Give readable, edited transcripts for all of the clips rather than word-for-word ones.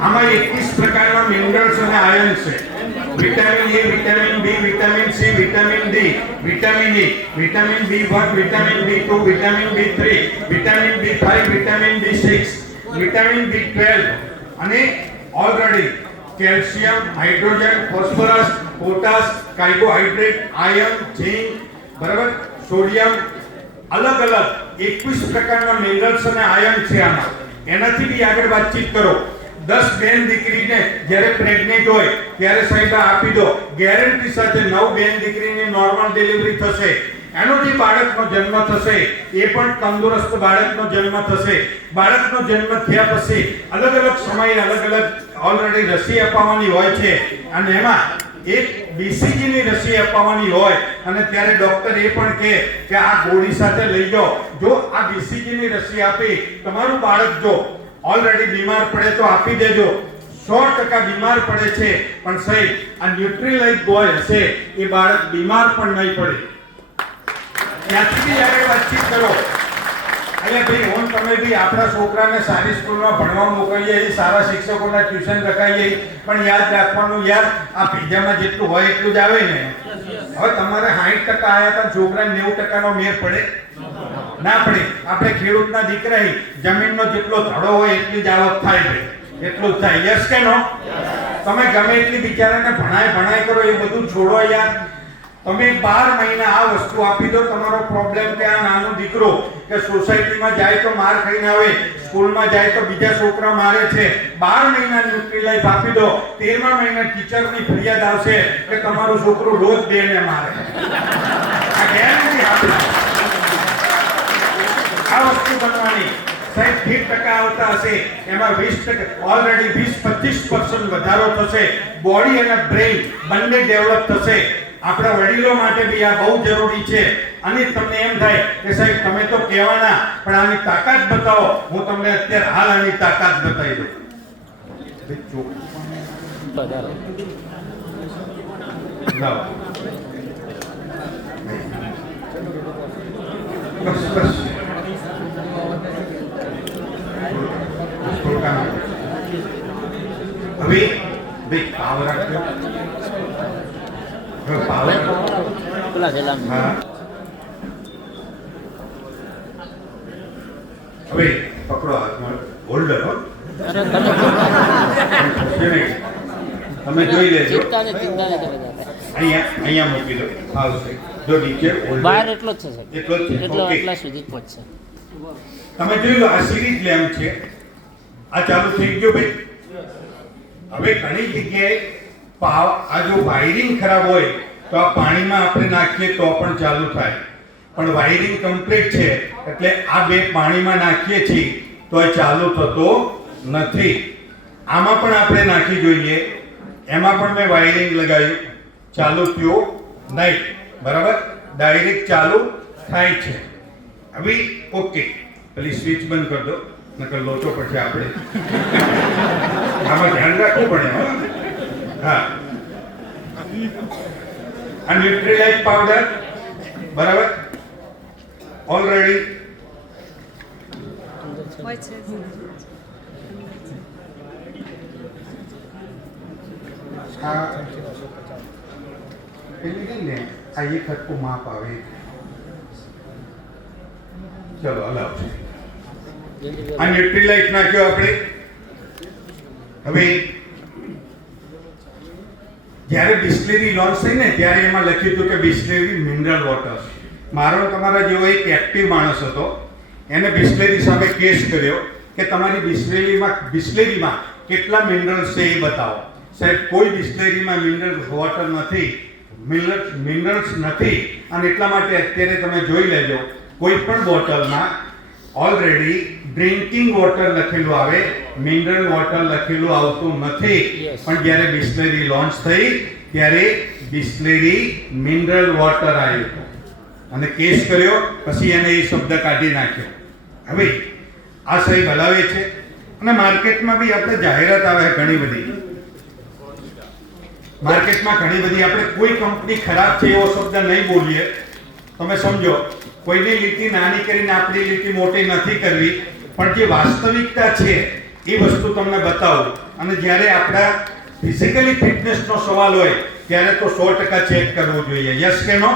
આમાં 21 પ્રકારના મિનરલ્સ અને આયન છે. Vitamin A, vitamin B, vitamin C, vitamin D, vitamin E, vitamin B1, vitamin B2, vitamin B3, vitamin B5, vitamin B6, vitamin B12 અને already calcium, hydrogen, phosphorus, potash, carbohydrate, iron, zinc, બરાબર, sodium, અલગ અલગ 21 પ્રકારના minerals અને ion છે આમાં. એનાથી બી આગળ વાતચીત કરો. 10 બેન દીકરીને જ્યારે પ્રેગ્નેન્ટ હોય ત્યારે સાહેબ આપી દો, ગેરંટી સાથે 9 બેન દીકરીની નોર્મલ ડિલિવરી થશે. એનો જે બાળકનો જન્મ થશે એ પણ તંદુરસ્ત બાળકનો જન્મ થશે. બાળકનો જન્મ થયા પછી અલગ અલગ સમયે અલગ અલગ ઓલરેડી રસી અપાવવાની હોય છે અને એમાં એક BCG ની રસી અપાવવાની હોય અને ત્યારે ડોક્ટર એ પણ કહે કે આ ગોળી સાથે લઈ જાઓ. જો આ BCG ની રસી આપી તમારું બાળક જો ઓલરેડી બીમાર પડે તો આપી દેજો. 100% બીમાર પડે છે પણ સાહેબ આ ન્યુટ્રીલાઇઝ બોય હશે એ બાળક બીમાર પણ નહીં પડે. ત્યાંથી આગળ વાતચીત કરો. અહીંયા ભાઈ હું તમે બી આપણા છોકરાને સારી સ્કૂલમાં ભણવા મોકલીએ, સારા શિક્ષકોના ટ્યુશન રખાઈએ, પણ યાદ રાખવાનું યાર આ ભેજામાં જેટલું હોય એટલું જ આવે ને. હવે તમારે 60% આયા હતા, છોકરા 90% મેર પડે ના પડે. આપણે ખેડૂતના દીકરા જમીનનો જેટલો ધડો હોય એટલી જ આવક થાય ભાઈ, એટલું જ થાય. યસ કે નો? તમે ગમે એટલી બિચારાને ભણાય કરો એ બધું છોડો યાર. તમે 12 મહિના આ વસ્તુ આપી દો. તમારો પ્રોબ્લેમ કે આ નાનો દીકરો કે સોસાયટીમાં જાય તો માર ખાઈને આવે, સ્કૂલમાં જાય તો બીજા છોકરા મારે છે. 12 મહિના ન્યુટ્રીલાઇફ આપી દો. 13મા મહિને ટીચરની ફરિયાદ આવશે કે તમારું છોકરું રોજ બેને મારે. આ ગેરંટી આપી. આ વસ્તુ બનવાની સાહેબ 30% આવતા હશે એમાં 20% ઓલરેડી 20-25% વધારો થશે. બોડી અને બ્રેઇન બંને ડેવલપ થશે. આપણા વડીલો માટે બી આ બહુ જરૂરી છે. અને તમને એમ થાય કે સાહેબ તમે તો કહેવાના પણ આની તાકાત બતાવો. હું તમને અત્યારે હાલ આની તાકાત બતાવી દઉં. બસ હવે ભાઈ પાવર રાખજો. પાવર પેલા જલામ. હવે પકડો હાથમાં હોલ્ડર હો. તમે જોઈ લેજો. અહીંયા મૂકી દો. આવશે જો નીચે બહાર એટલો જ છે એટલો જ છે. એટલા સુધી પહોંચશે. તમે જોઈ લો આ સિરીઝ લેમ્પ છે. આ ચાલુ થઈ ગયો ભાઈ. હવે ઘણી જગ્યાએ આ જો વાયરિંગ ખરાબ હોય તો આ પાણીમાં આપણે નાખીએ તો પણ ચાલુ થાય, પણ વાયરિંગ કમ્પ્લીટ છે એટલે આ બે પાણીમાં નાખીએ છીએ તો એ ચાલુ થતો નથી. આમાં પણ આપણે નાખી જોઈએ. એમાં પણ મેં વાયરિંગ લગાવ્યું, ચાલુ થયો નહીં. બરાબર, ડાયરેક્ટ ચાલુ થાય છે. હવે ઓકે, પેલી સ્વિચ બંધ કરી દો નકર લોચો પછી આપણે આમાં ધ્યાન રાખવું પડે. હા, આ ન્યુટ્રીલાઇઝ પાવડર બરાબર ઓલરેડી ને આ એક હટકું માપ આવે. ચલો હલાવ. આ ન્યુટ્રીલાઇઝ નાખ્યો આપણે. હવે જ્યારે બિસ્લેરી લોન્ચ થઈ ને ત્યારે એમાં લખ્યું હતું કે બિસ્લેરી મિનરલ વોટર. મારો તમારા જેવો એક એક્ટિવ માણસ હતો, એને બિસ્લેરી સામે કેસ કર્યો કે તમારી બિસ્લેરીમાં કેટલા મિનરલ્સ છે એ બતાવો. સાહેબ કોઈ બિસ્લેરીમાં મિનરલ વોટર નથી, મિનરલ્સ નથી. અને એટલા માટે અત્યારે તમે જોઈ લેજો કોઈ પણ બોટલમાં ઓલરેડી ડ્રિંકિંગ વોટર લખેલું આવે, મિનરલ વોટર લખેલું આવતું નથી. પણ જ્યારે બિસ્લેરી લોન્ચ થઈ ત્યારે બિસ્લેરી મિનરલ વોટર આવ્યું અને કેસ કર્યો. પછી એને એ શબ્દ કાઢી નાખ્યો. હવે આ સહી હલાવે છે અને માર્કેટમાં બી આપણે જાહેરાત આવે ઘણી બધી. માર્કેટમાં ઘણી બધી આપણે કોઈ કંપની ખરાબ છે એવો શબ્દ નહીં બોલીએ. તમે સમજો, કોઈની લીટી નાની કરીને આપણી લીટી મોટી નથી કરવી, પણ જે વાસ્તવિકતા છે એ વસ્તુ તમને બતાવું. અને જ્યારે આપણા ફિઝિકલી ફિટનેસનો સવાલ હોય ત્યારે તો 100% ચેક કરવું જોઈએ. યસ કે નો?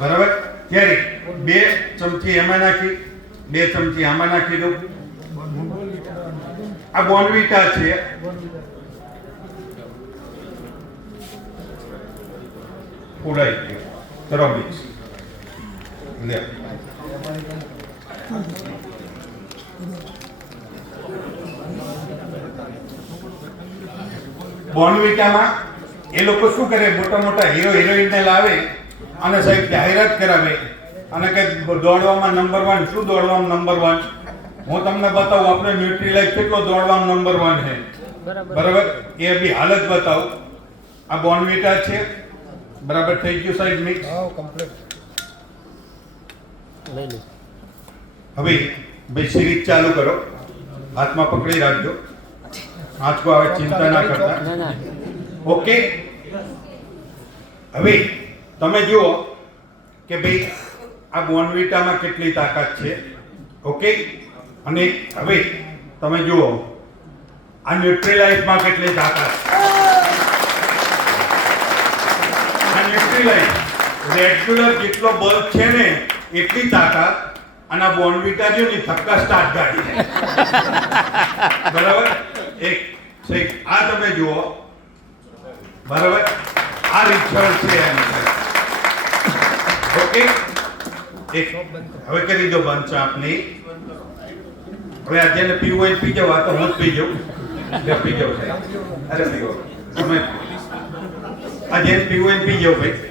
બરાબર. ત્યારે 2 ચમચી એમાં નાખી, 2 ચમચી આમાં નાખી દઉં. આ બોર્નવિટા છે. ઉડાઈ ગયો. કરો મિક્સ. લે. બોર્નવિટામાં એ લોકો શું કરે, મોટા મોટા હીરો હિરોઈનને લાવે અને સાહેબ જાહેરાત કરાવે અને કે દોડવામાં નંબર 1. શું દોડવામાં નંબર 1? હું તમને બતાવું આપણે ન્યુટ્રીલાઇઝ કેટલો દોડવામાં નંબર 1 છે. બરાબર. એ બી હાલત બતાવું. આ બોર્નવિટા છે. બરાબર થઈ ગયું સાહેબ મિક્સ. લઈ લો. હવે ભાઈ સિરીજ ચાલુ કરો. હાથમાં પકડી રાખજો. આંચકો આવે ચિંતા ના કરતા. ના ના ઓકે. હવે તમે જુઓ કે ભાઈ આ બોર્નવિટામાં કેટલી તાકાત છે. ઓકે. અને હવે તમે જુઓ આ ન્યુટ્રીલાઇઝમાં કેટલી તાકાત છે. આ ન્યુટ્રીલાઇઝ રેગ્યુલર જેટલો બલ્બ છે ને એટલી તાકાત. અને આ બોર્નવિટા જો ને થક્કા સ્ટાર્ટ ગાડી છે. બરાબર. એક આ તમે જુઓ. બરાબર. આ રિઝલ્ટ છે એનું. ઓકે. એક હવે કરી દો બંધ આપની. હવે આ જેને પીવું હોય પી જાઓ. આ તો હું જ પી જાઉં. પી જાઓ સાહેબ. અરે પીવો તમે આ જેને પીવું હોય પી જાઓ ભાઈ.